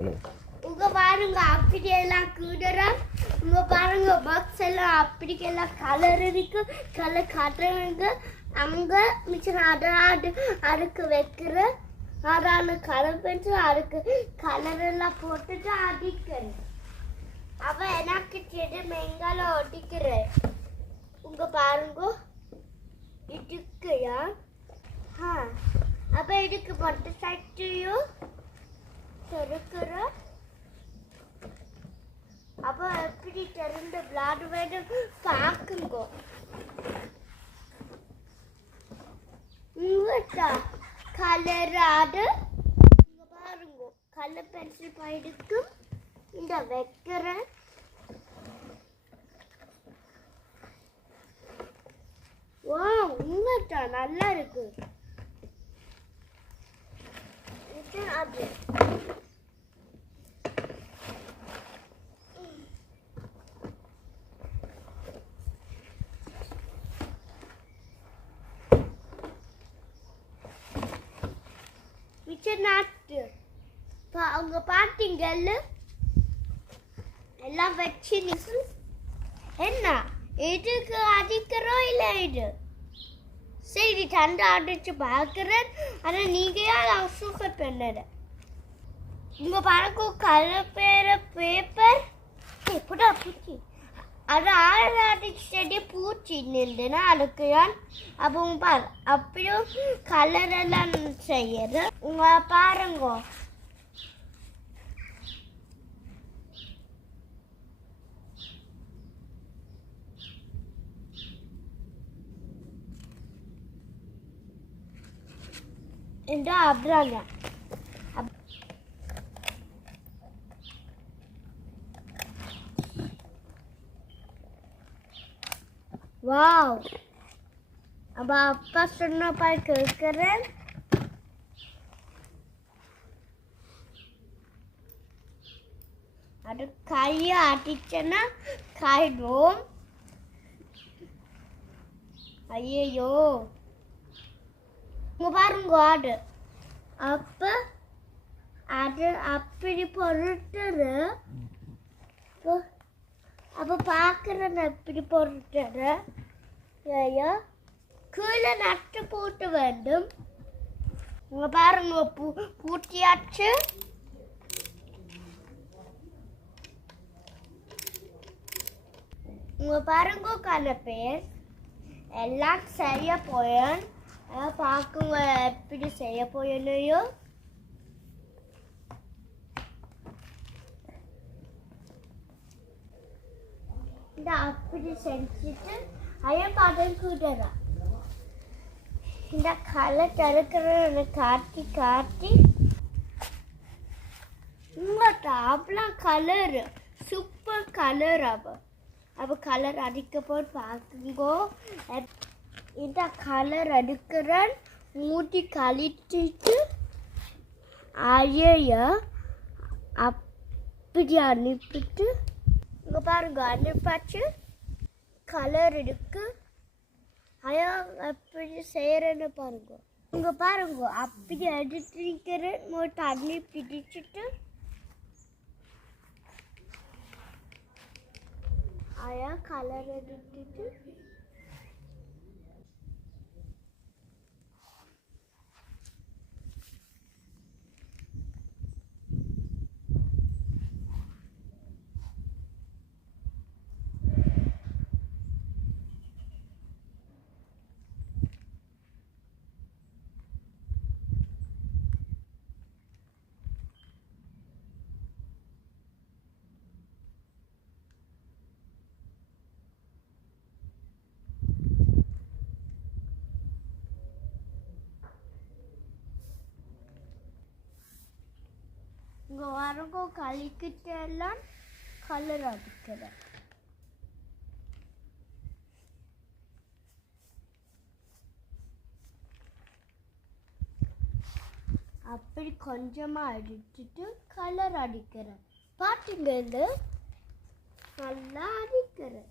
உங்க பாருங்க அப்படியெல்லாம் கூடுறோம். உங்க பாருங்க பாக்ஸ் எல்லாம் அப்படிக்கெல்லாம் கலர் இருக்கு. கலர் காட்டுறவங்க அங்க மிச்சம் அதுக்கு வைக்கிற அதான கலர் பெற்று அதுக்கு கலர் எல்லாம் போட்டுட்டு அடிக்கிறேன். அவ எனக்கு செடி மெங்கால ஒட்டிக்கிறேன். உங்க பாருங்க இதுக்குயா அப்ப இதுக்கு மட்டும் சட்டையும் சொருக்கிற அப்ப எப்படி திறந்து விளையாடு வேணும் பார்க்குங்க. கலர் ஆடு இங்க பாருங்க கலர் பென்சில் பயிருக்கு இந்த வைக்கிறேன். வா உங்கட்டா நல்லா இருக்கு. அது நாட்டு அவங்க பாத்தீங்கல்ல எல்லாம் வச்சு என்ன இதுக்கு அடிக்கிறோம் இல்லை இது சரி சண்டை அடிச்சு பார்க்குறேன். ஆனால் நீங்கள் யார் அசுகர் பண்ணது இங்கே பாருங்க கலர் பேப்பர் எப்படா பூச்சி அது ஆடிச்சு செடி பூச்சி நின்றுனா அதுக்கு அப்போ பாரு அப்படியும் கலர் எல்லாம் செய்யறது உங்க பாருங்க. இந்த அப்படிங்க வாவ் அப்ப அப்பா சொன்ன பாய் கேட்கிறேன். அது கையை அடிச்சேன்னா காயிடும். ஐயோ இங்க பாருங்க ஆடு அப்ப அது அப்படி பொருட்டுரு அப்ப பாக்குறேன் எப்படி பொருட்டுரு கீழே நட்டு போட்டு வேண்டும். இங்க பாருங்க பூட்டியாச்சு. இங்க பாருங்க கலப்பேர் எல்லாம் செய்ய போயேன். பார்க்குங்க எப்படி செய்ய போயனையோ. இந்த அப்படி செஞ்சுட்டு அயப்பாட்டம் கூட்டுறா இந்த கலர் தடுக்கிற காட்டி காட்டி உங்கள்கிட்ட அவ்வளோ கலர் சூப்பர் கலர் அப்போ கலர் அடிக்க போட்டு பார்க்குங்கோ. இந்த கலர் அடிக்கிறேன் மூட்டி கழிச்சிட்டு அழைய அப்படி அனுப்பிட்டு இங்கே பாருங்க அனுப்பாச்சு கலர் இருக்கு. ஐயா அப்படி செய்யறேன்னு பாருங்க. இங்க பாருங்க அப்படி அடிச்சிருக்கிறேன் தண்ணி பிடிச்சிட்டு ஐயா கலர் எடுத்துட்டு இங்கே வரங்கோ கழிக்கிட்டு எல்லாம் கலர் அடிக்கிறேன். அப்படி கொஞ்சமாக அடிச்சுட்டு கலர் அடிக்கிறேன். பார்த்தீங்க நல்லா அடிக்கிறேன்.